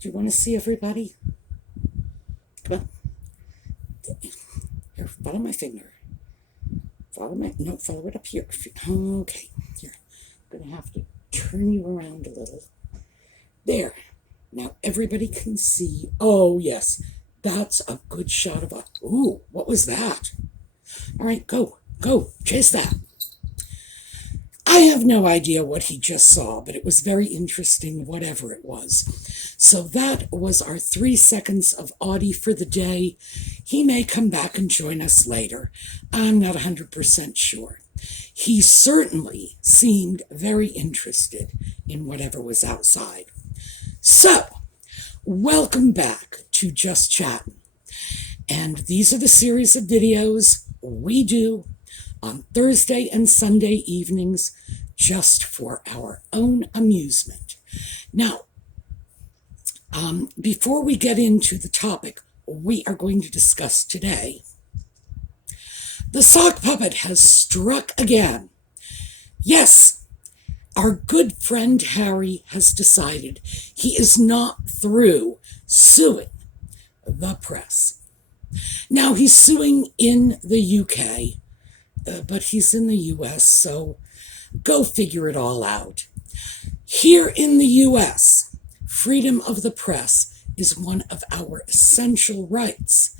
Do you want to see everybody? Come on. Here, follow my finger. Follow it up here. Okay, here. I'm going to have to turn you around a little. There. Now everybody can see. Oh, yes. That's a good shot of a... Ooh, what was that? All right, go. Chase that. I have no idea what he just saw, but it was very interesting, whatever it was. So that was our 3 seconds of Audie for the day. He may come back and join us later. I'm not 100% sure. He certainly seemed very interested in whatever was outside. So, welcome back to Just Chattin'. And these are the series of videos we do on Thursday and Sunday evenings just for our own amusement. Now, before we get into the topic we are going to discuss today, the sock puppet has struck again. Yes, our good friend Harry has decided he is not through suing the press. Now, he's suing in the UK, but he's in the US, so go figure it all out. Here in the US, freedom of the press is one of our essential rights.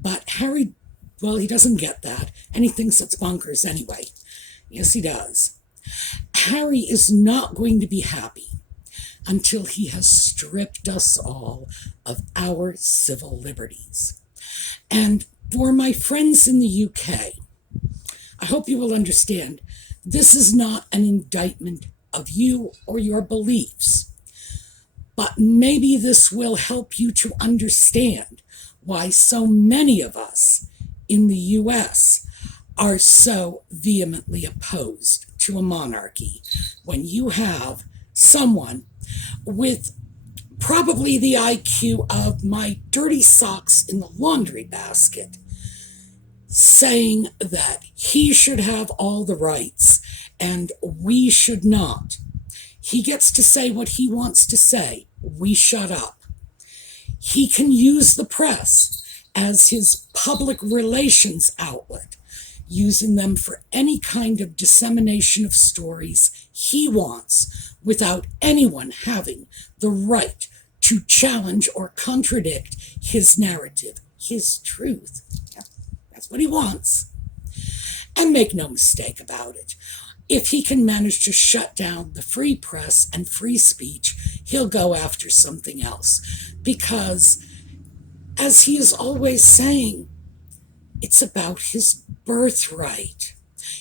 But Harry, well, he doesn't get that, and he thinks it's bonkers anyway. Yes, he does. Harry is not going to be happy until he has stripped us all of our civil liberties. And for my friends in the UK, I hope you will understand, this is not an indictment of you or your beliefs, but maybe this will help you to understand why so many of us in the US are so vehemently opposed to a monarchy when you have someone with probably the IQ of my dirty socks in the laundry basket saying that he should have all the rights and we should not. He gets to say what he wants to say. We shut up. He can use the press as his public relations outlet, using them for any kind of dissemination of stories he wants without anyone having the right to challenge or contradict his narrative, his truth. That's what he wants. And make no mistake about it, if he can manage to shut down the free press and free speech, he'll go after something else. Because, as he is always saying, it's about his birthright.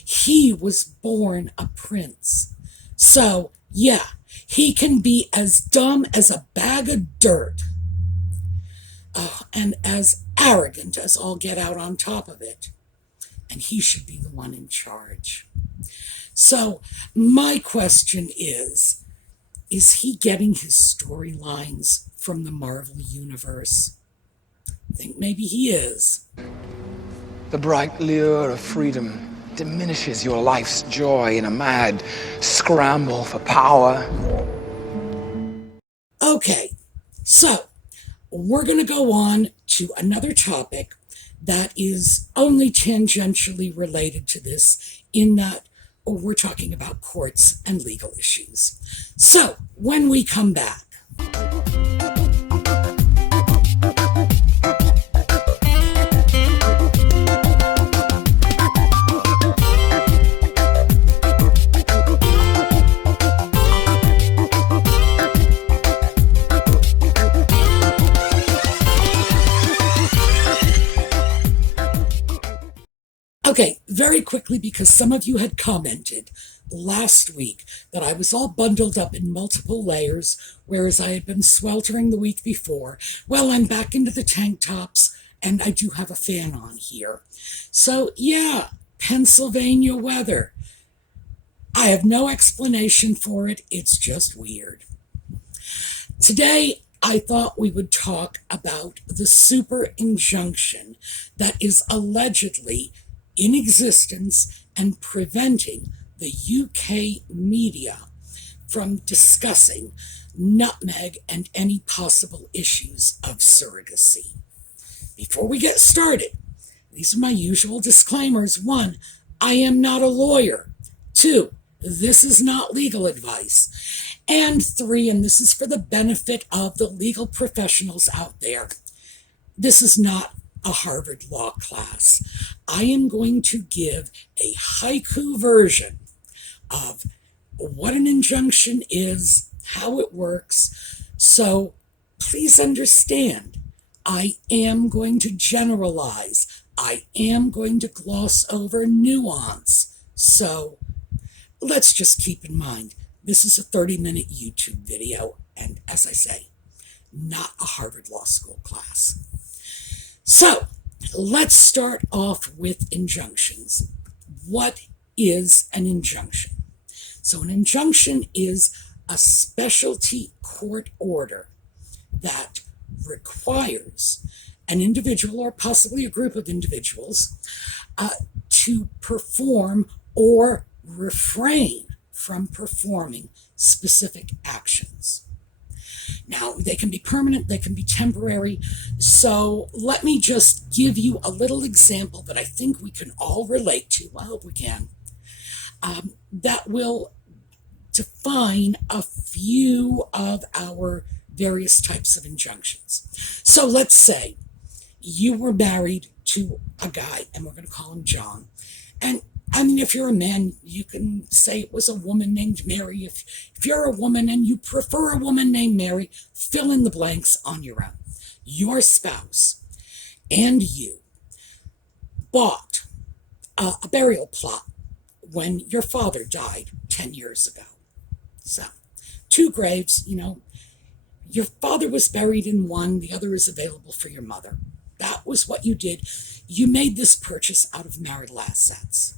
He was born a prince. So, yeah, he can be as dumb as a bag of dirt. And as arrogant as all get out on top of it. And he should be the one in charge. So, my question is he getting his storylines from the Marvel Universe? I think maybe he is. The bright lure of freedom diminishes your life's joy in a mad scramble for power. Okay, so we're going to go on to another topic that is only tangentially related to this, in that we're talking about courts and legal issues. So, when we come back. Okay, very quickly, because some of you had commented last week that I was all bundled up in multiple layers, whereas I had been sweltering the week before. Well, I'm back into the tank tops, and I do have a fan on here. So, yeah, Pennsylvania weather. I have no explanation for it. It's just weird. Today, I thought we would talk about the super-injunction that is allegedly in existence and preventing the UK media from discussing nutmeg, and any possible issues of surrogacy. Before we get started, these are my usual disclaimers. 1, I am not a lawyer. 2, this is not legal advice. And 3, and this is for the benefit of the legal professionals out there, this is not a Harvard law class. I am going to give a haiku version of what an injunction is, how it works. So please understand, I am going to generalize. I am going to gloss over nuance. So let's just keep in mind, this is a 30-minute YouTube video, and as I say, not a Harvard Law School class. So let's start off with injunctions. What is an injunction? So an injunction is a specialty court order that requires an individual or possibly a group of individuals to perform or refrain from performing specific actions. Now, they can be permanent, they can be temporary. So let me just give you a little example that I think we can all relate to. I hope we can. That will define a few of our various types of injunctions. So let's say you were married to a guy, and we're going to call him John. And I mean, if you're a man, you can say it was a woman named Mary. If you're a woman and you prefer a woman named Mary, fill in the blanks on your own. Your spouse and you bought a burial plot when your father died 10 years ago. So, 2 graves, your father was buried in one, the other is available for your mother. That was what you did. You made this purchase out of marital assets,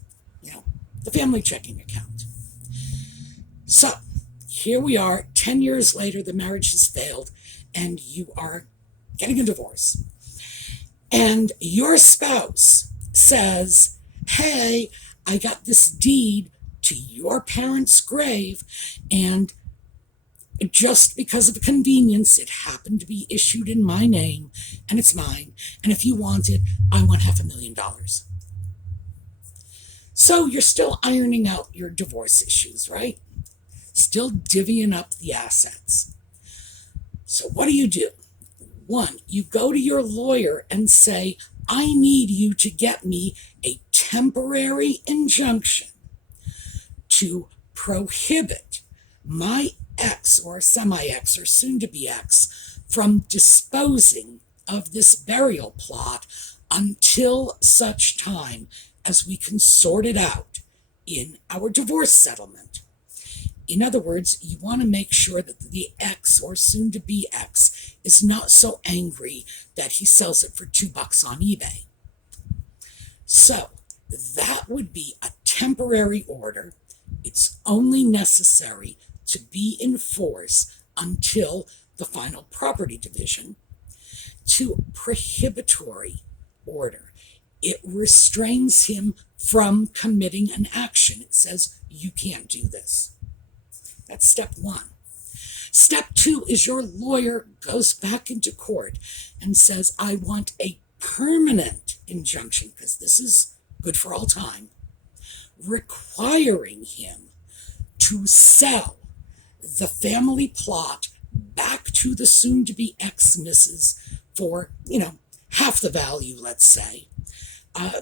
the family checking account. So here we are, 10 years later, the marriage has failed, and you are getting a divorce. And your spouse says, hey, I got this deed to your parents' grave, and just because of convenience, it happened to be issued in my name, and it's mine. And if you want it, I want $500,000. So you're still ironing out your divorce issues, right? Still divvying up the assets. So what do? 1, you go to your lawyer and say, I need you to get me a temporary injunction to prohibit my ex or semi-ex or soon-to-be ex from disposing of this burial plot until such time as we can sort it out in our divorce settlement. In other words, you want to make sure that the ex or soon-to-be ex is not so angry that he sells it for $2 on eBay. So that would be a temporary order. It's only necessary to be in force until the final property division. To prohibitory order. It restrains him from committing an action. It says, you can't do this. That's step 1. Step 2 is your lawyer goes back into court and says, I want a permanent injunction, because this is good for all time, requiring him to sell the family plot back to the soon-to-be ex-missus for, half the value, let's say,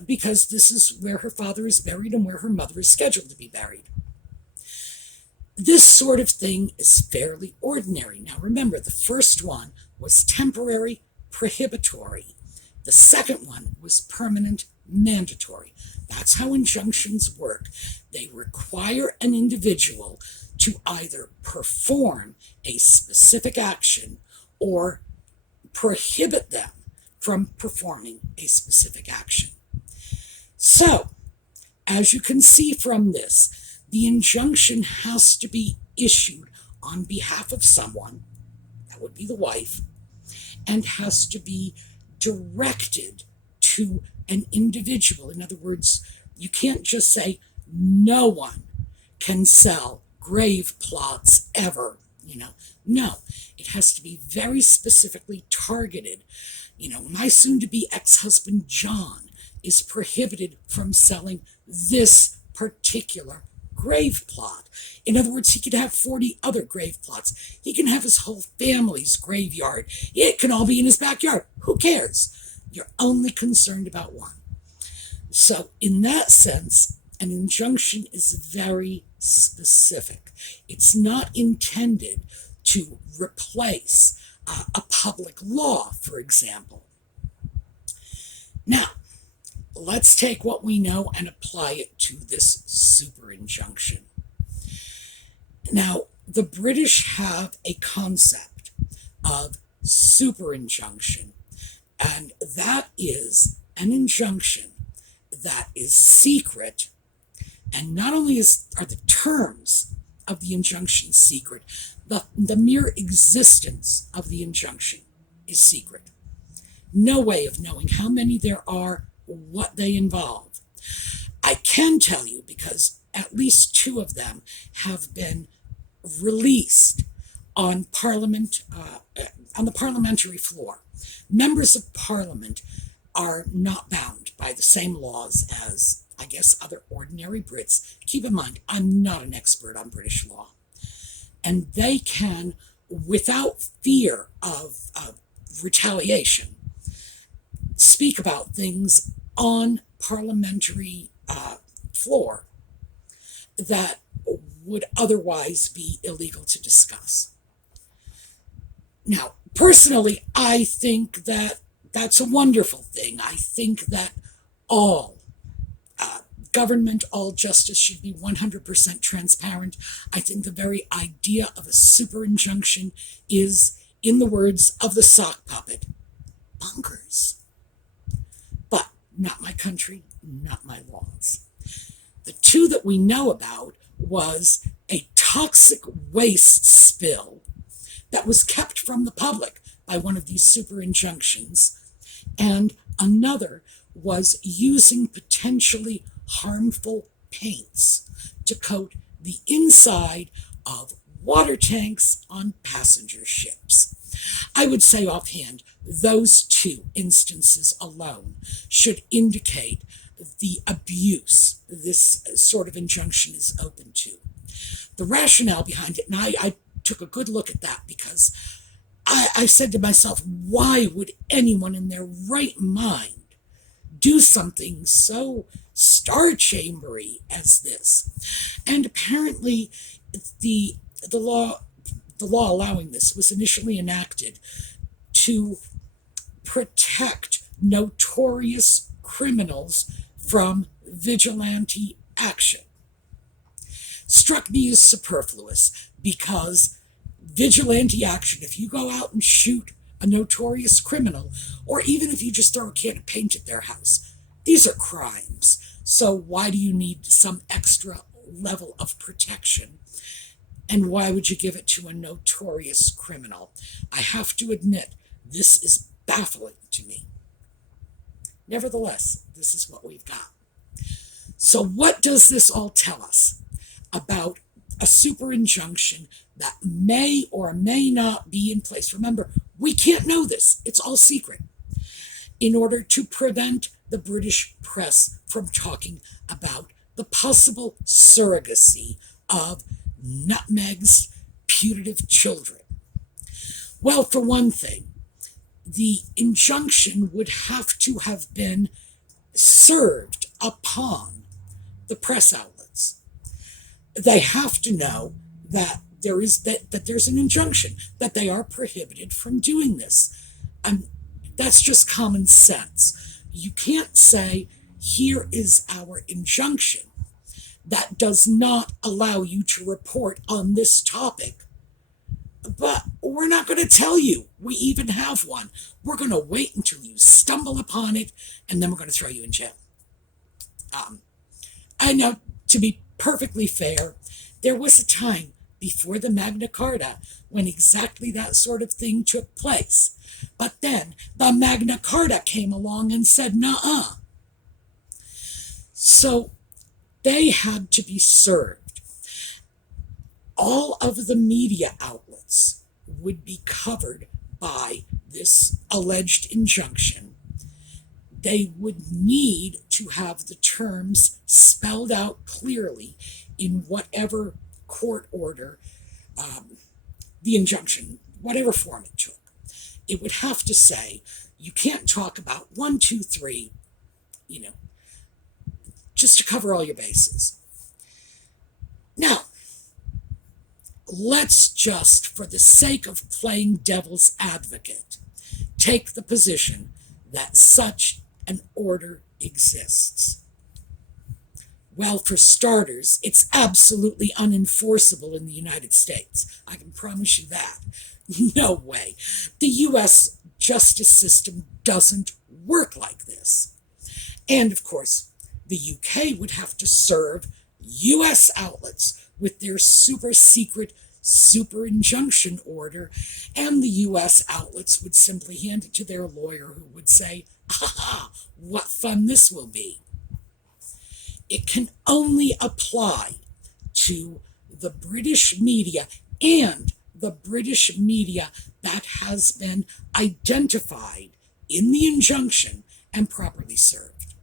because this is where her father is buried and where her mother is scheduled to be buried. This sort of thing is fairly ordinary. Now remember, the first one was temporary, prohibitory. The second one was permanent, mandatory. That's how injunctions work. They require an individual to either perform a specific action or prohibit them from performing a specific action. So, as you can see from this, the injunction has to be issued on behalf of someone, that would be the wife, and has to be directed to an individual. In other words, you can't just say no one can sell grave plots ever. No, it has to be very specifically targeted. My soon-to-be ex-husband John is prohibited from selling this particular grave plot. In other words, he could have 40 other grave plots. He can have his whole family's graveyard. It can all be in his backyard. Who cares? You're only concerned about one. So in that sense, an injunction is very specific. It's not intended to replace a public law, for example. Now, let's take what we know and apply it to this super-injunction. Now, the British have a concept of super-injunction, and that is an injunction that is secret, and not only are the terms of the injunction secret, the mere existence of the injunction is secret. No way of knowing how many there are, what they involve. I can tell you because at least 2 of them have been released on Parliament, on the parliamentary floor. Members of Parliament are not bound by the same laws as, I guess, other ordinary Brits. Keep in mind, I'm not an expert on British law. And they can, without fear of retaliation, speak about things on parliamentary floor that would otherwise be illegal to discuss. Now, personally, I think that that's a wonderful thing. I think that all government, all justice should be 100% transparent. I think the very idea of a super-injunction is, in the words of the sock puppet, bonkers. But not my country, not my laws. The 2 that we know about was a toxic waste spill that was kept from the public by one of these super-injunctions, and another was using potentially harmful paints to coat the inside of water tanks on passenger ships. I would say offhand, those 2 instances alone should indicate the abuse this sort of injunction is open to. The rationale behind it, and I took a good look at that because I said to myself, why would anyone in their right mind do something so star-chambery as this? And apparently the law allowing this was initially enacted to protect notorious criminals from vigilante action. Struck me as superfluous because vigilante action, if you go out and shoot a notorious criminal, or even if you just throw a can of paint at their house, these are crimes. So why do you need some extra level of protection? And why would you give it to a notorious criminal? I have to admit, this is baffling to me. Nevertheless, this is what we've got. So what does this all tell us about a super-injunction that may or may not be in place? Remember, we can't know this. It's all secret. In order to prevent the British press from talking about the possible surrogacy of nutmeg's putative children. Well, for one thing, the injunction would have to have been served upon the press outlets. They have to know that there's an injunction, that they are prohibited from doing this. And that's just common sense. You can't say, here is our injunction that does not allow you to report on this topic, but we're not going to tell you we even have one. We're going to wait until you stumble upon it, and then we're going to throw you in jail. I know, to be perfectly fair, there was a time before the Magna Carta when exactly that sort of thing took place. But then the Magna Carta came along and said, nuh-uh. So they had to be served. All of the media outlets would be covered by this alleged injunction, they would need to have the terms spelled out clearly in whatever court order the injunction, whatever form it took. It would have to say, you can't talk about 1, 2, 3, just to cover all your bases. Now, let's just, for the sake of playing devil's advocate, take the position that such an order exists. Well, for starters, it's absolutely unenforceable in the United States. I can promise you that. No way. The U.S. justice system doesn't work like this. And, of course, the UK would have to serve U.S. outlets with their super secret super-injunction order, and the U.S. outlets would simply hand it to their lawyer, who would say, "Ha, what fun this will be." It can only apply to the British media, and the British media that has been identified in the injunction and properly served.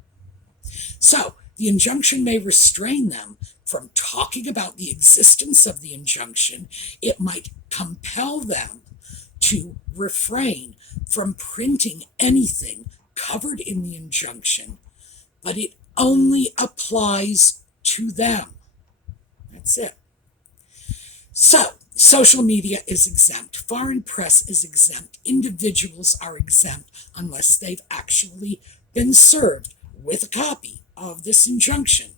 So the injunction may restrain them from talking about the existence of the injunction. It might compel them to refrain from printing anything covered in the injunction, but it only applies to them. That's it. So, social media is exempt. Foreign press is exempt. Individuals are exempt unless they've actually been served with a copy of this injunction.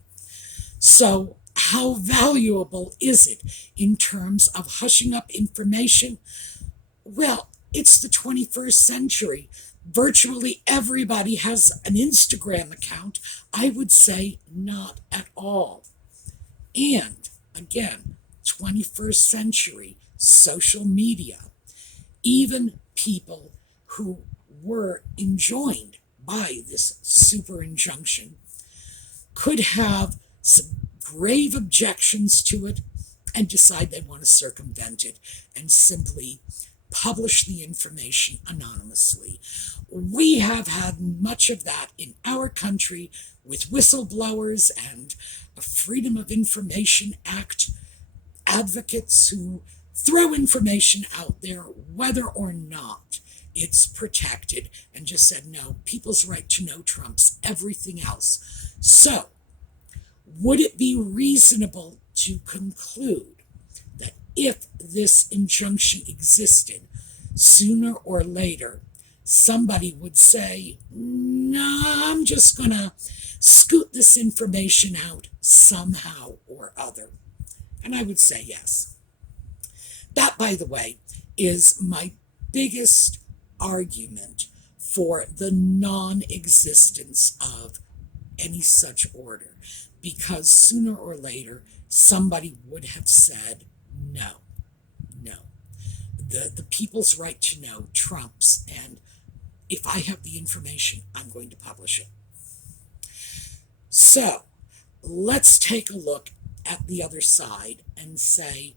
So, how valuable is it in terms of hushing up information? Well, it's the 21st century. Virtually everybody has an Instagram account. I would say not at all. And again, 21st century social media, even people who were enjoined by this super injunction could have some grave objections to it and decide they want to circumvent it and simply publish the information anonymously. We have had much of that in our country with whistleblowers and a Freedom of Information Act advocates who throw information out there, whether or not it's protected, and just said, no, people's right to know trumps everything else. So, would it be reasonable to conclude that if this injunction existed, sooner or later, somebody would say, no, I'm just going to scoot this information out somehow or other? And I would say yes. That, by the way, is my biggest argument for the non-existence of any such order, because sooner or later somebody would have said no. The people's right to know trumps, and if I have the information, I'm going to publish it. So let's take a look at the other side and say,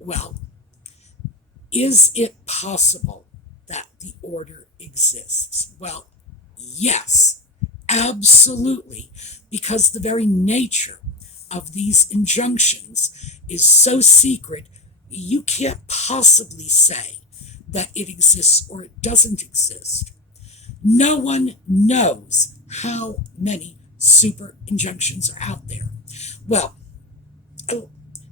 well, is it possible that the order exists? Well, yes, absolutely, because the very nature of these injunctions is so secret, you can't possibly say that it exists or it doesn't exist. No one knows how many super injunctions are out there. Well,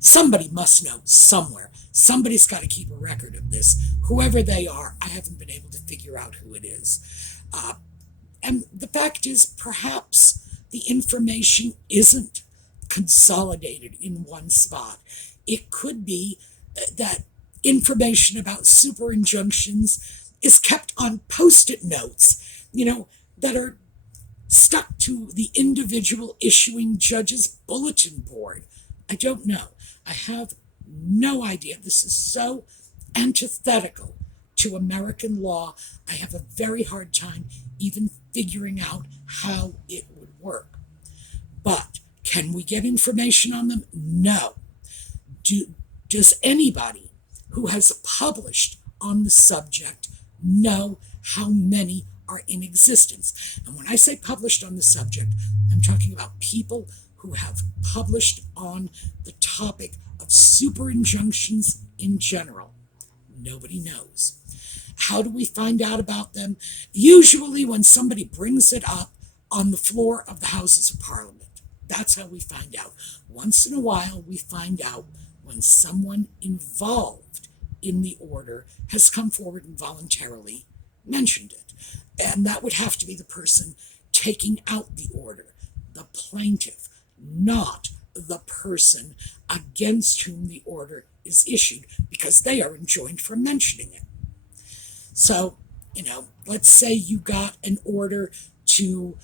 somebody must know somewhere. Somebody's got to keep a record of this. Whoever they are, I haven't been able to figure out who it is. And the fact is, perhaps the information isn't consolidated in one spot. It could be that information about super injunctions is kept on Post-it notes, that are stuck to the individual issuing judge's bulletin board. I don't know. I have no idea. This is so antithetical to American law. I have a very hard time even figuring out how it would work. But can we get information on them? No. Does anybody who has published on the subject know how many are in existence. And when I say published on the subject, I'm talking about people who have published on the topic of super-injunctions in general. Nobody knows. How do we find out about them? Usually when somebody brings it up on the floor of the Houses of Parliament. That's how we find out. Once in a while, we find out when someone involved in the order has come forward and voluntarily mentioned it. And that would have to be the person taking out the order, the plaintiff, not the person against whom the order is issued, because they are enjoined from mentioning it. So, let's say you got an order to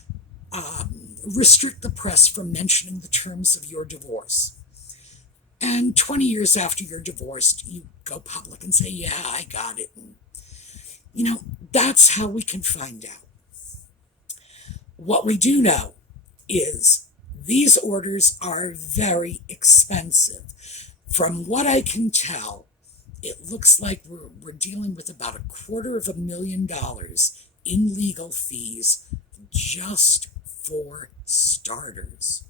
restrict the press from mentioning the terms of your divorce. And 20 years after you're divorced, you go public and say, yeah, I got it. And, that's how we can find out. What we do know is these orders are very expensive. From what I can tell, it looks like we're dealing with about $250,000 in legal fees just for starters.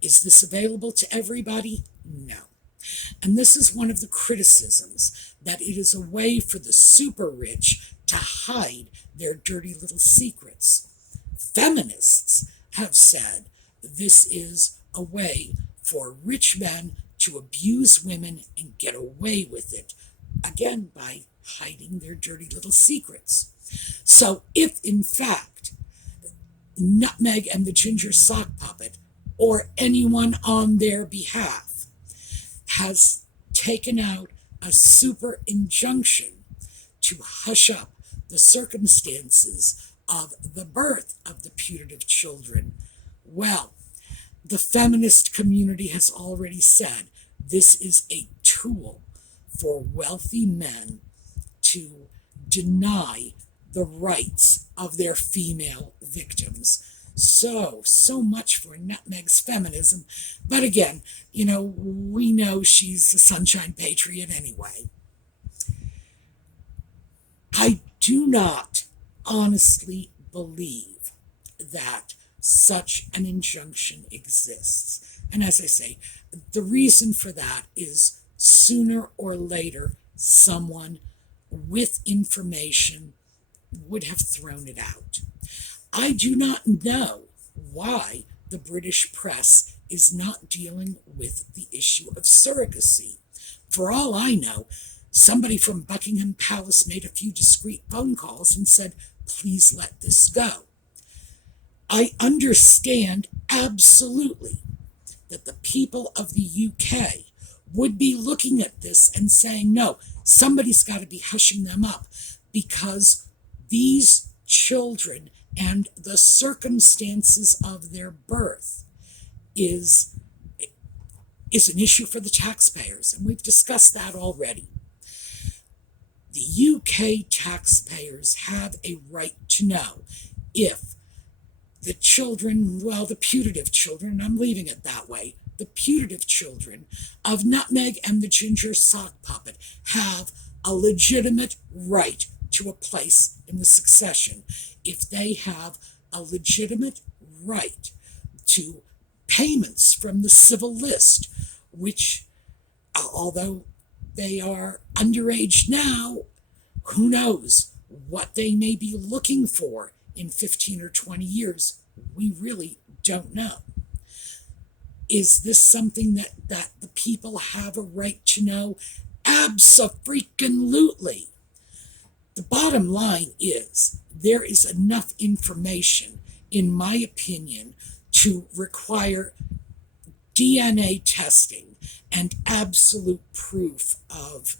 Is this available to everybody? No. And this is one of the criticisms, that it is a way for the super rich to hide their dirty little secrets. Feminists have said this is a way for rich men to abuse women and get away with it, again, by hiding their dirty little secrets. So if, in fact, Nutmeg and the Ginger Sock Puppet, or anyone on their behalf, has taken out a super injunction to hush up the circumstances of the birth of the putative children, well, the feminist community has already said this is a tool for wealthy men to deny the rights of their female victims. So much for Nutmeg's feminism. But again, we know she's a sunshine patriot anyway. I do not honestly believe that such an injunction exists. And as I say, the reason for that is sooner or later, someone with information would have thrown it out. I do not know why the British press is not dealing with the issue of surrogacy. For all I know, somebody from Buckingham Palace made a few discreet phone calls and said, please let this go. I understand absolutely that the people of the UK would be looking at this and saying, no, somebody's got to be hushing them up, because these children and the circumstances of their birth is an issue for the taxpayers, and we've discussed that already. The UK taxpayers have a right to know if the children, the putative children, and I'm leaving it that way, the putative children of Nutmeg and the Ginger Sock Puppet have a legitimate right to a place in the succession, if they have a legitimate right to payments from the civil list, which, although they are underage now, who knows what they may be looking for in 15 or 20 years. We really don't know. Is this something that the people have a right to know? Abso-freaking-lutely. The bottom line is there is enough information, in my opinion, to require DNA testing and absolute proof of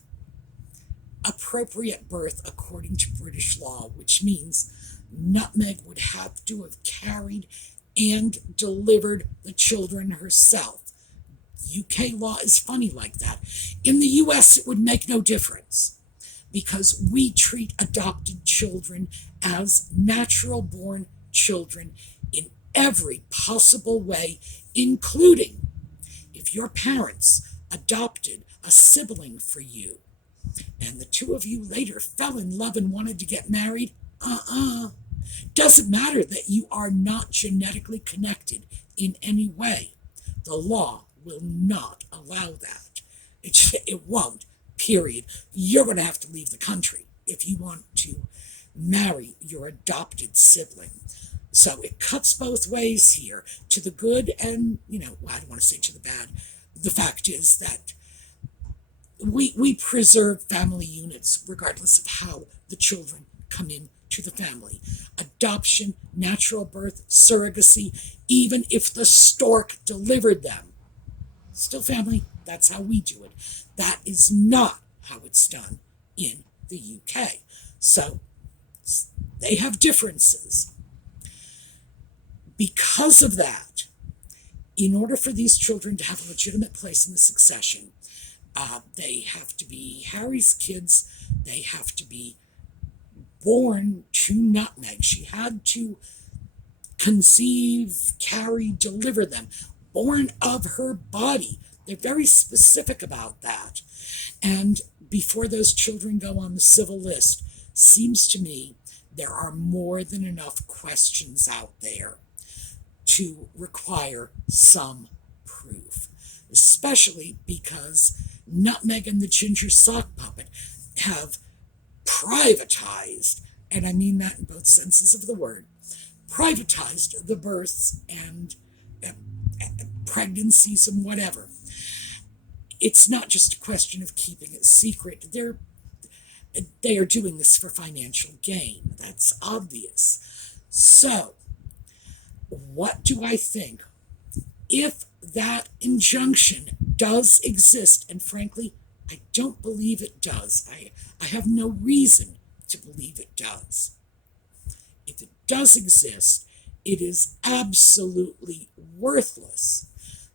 appropriate birth according to British law, which means Nutmeg would have to have carried and delivered the children herself. UK law is funny like that. In the US, it would make no difference, because we treat adopted children as natural-born children in every possible way, including if your parents adopted a sibling for you, and the two of you later fell in love and wanted to get married, doesn't matter that you are not genetically connected in any way. The law will not allow that. It won't, period. You're going to have to leave the country if you want to marry your adopted sibling. So it cuts both ways here, to the good and, I don't want to say to the bad. The fact is that we preserve family units regardless of how the children come into the family. Adoption, natural birth, surrogacy, even if the stork delivered them. Still family, that's how we do it. That is not how it's done in the UK. So they have differences. Because of that, in order for these children to have a legitimate place in the succession, they have to be Harry's kids. They have to be born to Nutmeg. She had to conceive, carry, deliver them, born of her body. They're very specific about that. And before those children go on the civil list, seems to me there are more than enough questions out there to require some proof, especially because Nutmeg and the Ginger Sock Puppet have privatized, and I mean that in both senses of the word, privatized the births and pregnancies and whatever. It's not just a question of keeping it secret. They are doing this for financial gain. That's obvious. So, what do I think? If that injunction does exist, and frankly, I don't believe it does. I have no reason to believe it does. If it does exist, it is absolutely worthless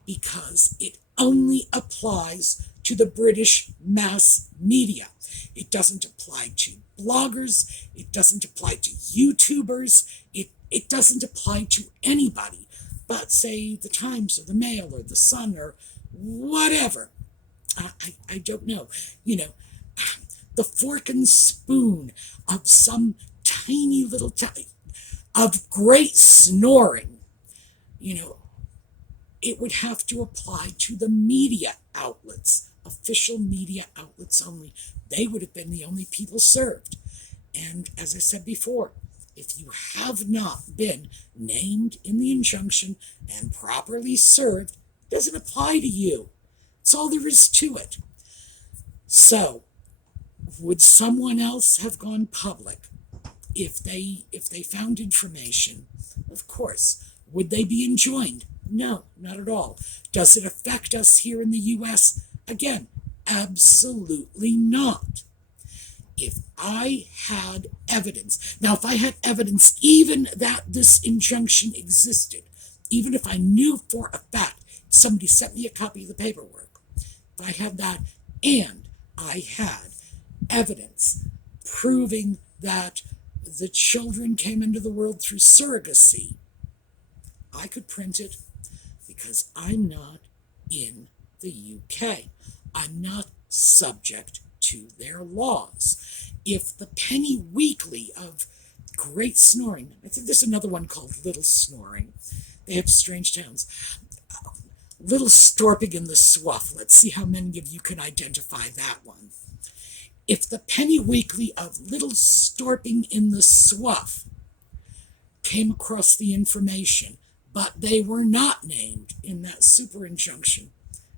because it only applies to the British mass media. It doesn't apply to bloggers. It doesn't apply to YouTubers. It doesn't apply to anybody but, say, the Times or the Mail or the Sun or whatever. I don't know. The fork and spoon of some tiny little of great snoring. It would have to apply to the media outlets, official media outlets only. They would have been the only people served. And as I said before, if you have not been named in the injunction and properly served, it doesn't apply to you. That's all there is to it. So, would someone else have gone public if they found information? Of course. Would they be enjoined? No, not at all. Does it affect us here in the US? Again, absolutely not. If I had evidence, now if I had evidence even that this injunction existed, even if I knew for a fact, somebody sent me a copy of the paperwork, if I had that and I had evidence proving that the children came into the world through surrogacy, I could print it because I'm not in the UK. I'm not subject to their laws. If the penny weekly of great snoring, I think there's another one called Little Snoring. They have strange towns. Little Storping in the Swuff. Let's see how many of you can identify that one. If the penny weekly of Little Storping in the Swuff came across the information, but they were not named in that super-injunction,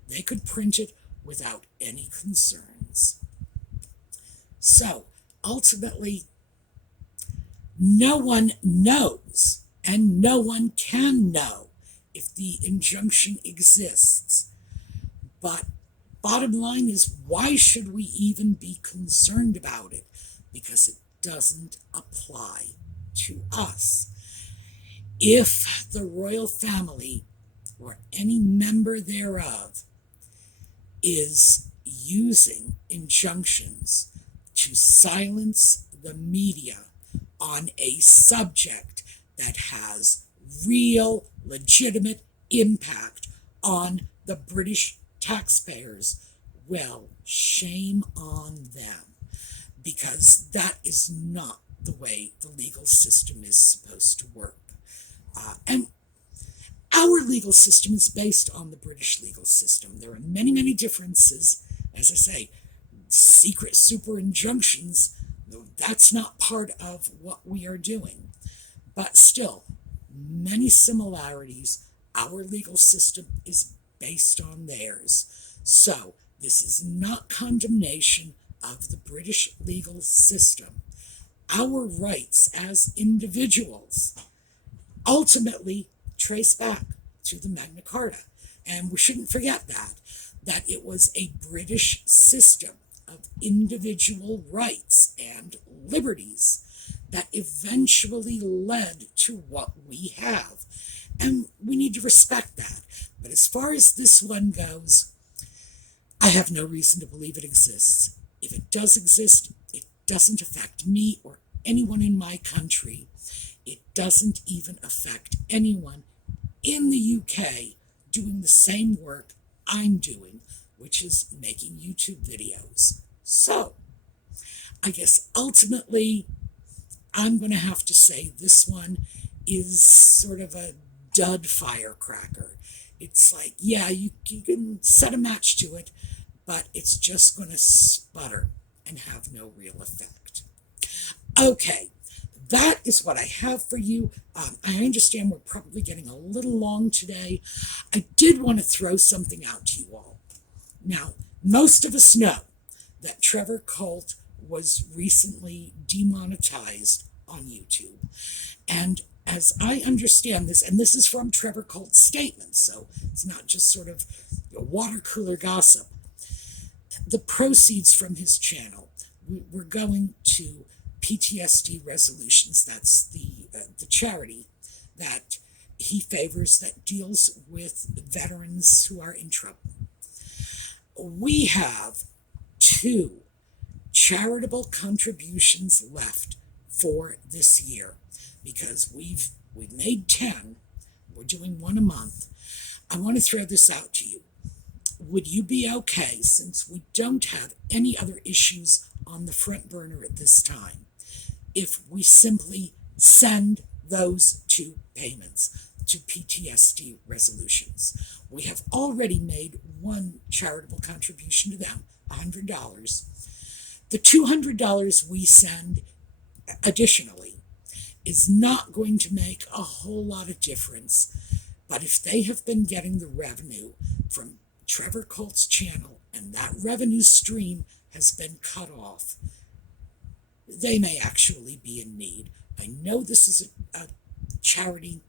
they could print it without any concerns. So, ultimately, no one knows, and no one can know if the injunction exists. But bottom line is, why should we even be concerned about it? Because it doesn't apply to us. If the royal family or any member thereof is using injunctions to silence the media on a subject that has real, legitimate impact on the British taxpayers, well, shame on them, because that is not the way the legal system is supposed to work. And our legal system is based on the British legal system. There are many, many differences. As I say, secret super-injunctions, that's not part of what we are doing. But still, many similarities. Our legal system is based on theirs. So, this is not condemnation of the British legal system. Our rights as individuals ultimately trace back to the Magna Carta. And we shouldn't forget that it was a British system of individual rights and liberties that eventually led to what we have. And we need to respect that. But as far as this one goes, I have no reason to believe it exists. If it does exist, it doesn't affect me or anyone in my country. It doesn't even affect anyone in the UK doing the same work I'm doing, which is making YouTube videos. So, I guess ultimately, I'm going to have to say this one is sort of a dud firecracker. It's like, yeah, you can set a match to it, but it's just going to sputter and have no real effect. Okay, that is what I have for you. I understand we're probably getting a little long today. I did want to throw something out to you all. Now, most of us know that Trevor Colt was recently demonetized on YouTube. And as I understand this, and this is from Trevor Colt's statement, so it's not just sort of water cooler gossip, the proceeds from his channel were going to PTSD Resolutions. That's the charity that he favors that deals with veterans who are in trouble. We have 2 charitable contributions left for this year, because we've made 10. We're doing 1 a month. I want to throw this out to you. Would you be okay, since we don't have any other issues on the front burner at this time, if we simply send those 2 payments to PTSD Resolutions? We have already made 1 charitable contribution to them, $100. The $200 we send additionally is not going to make a whole lot of difference, but if they have been getting the revenue from Trevor Colt's channel and that revenue stream has been cut off, they may actually be in need. I know this is a charity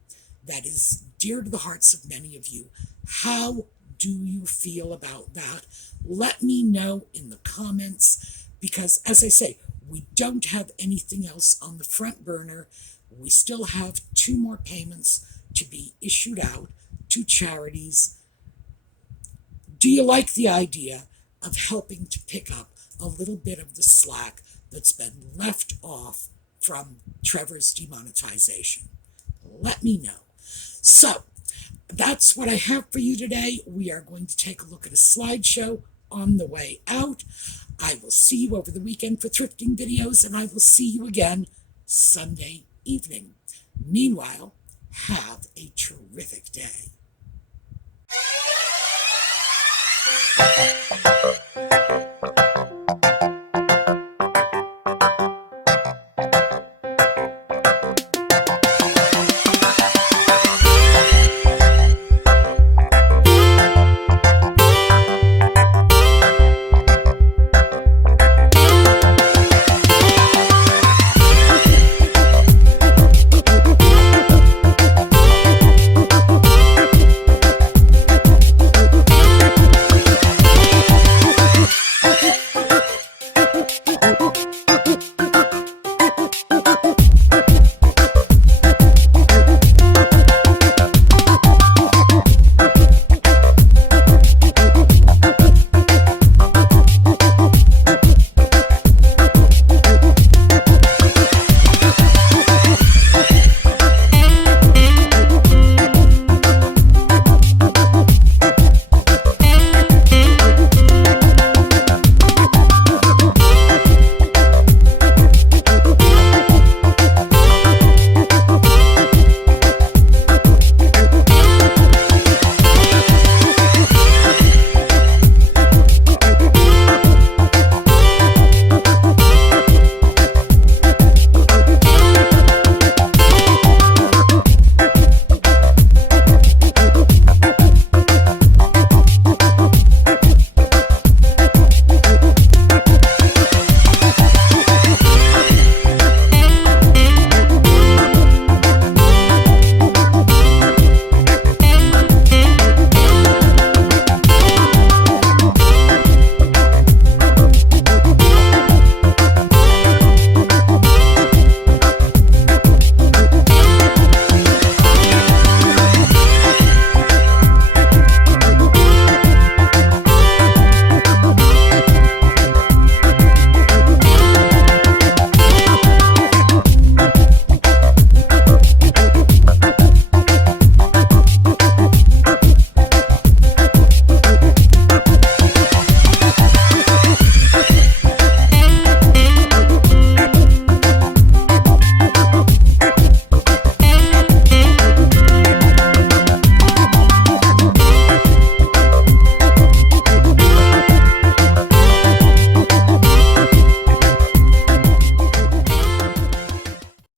that is dear to the hearts of many of you. How do you feel about that? Let me know in the comments, because as I say, we don't have anything else on the front burner. We still have 2 more payments to be issued out to charities. Do you like the idea of helping to pick up a little bit of the slack that's been left off from Trevor's demonetization? Let me know. So, that's what I have for you today. We are going to take a look at a slideshow on the way out. I will see you over the weekend for thrifting videos, and I will see you again Sunday evening. Meanwhile, have a terrific day.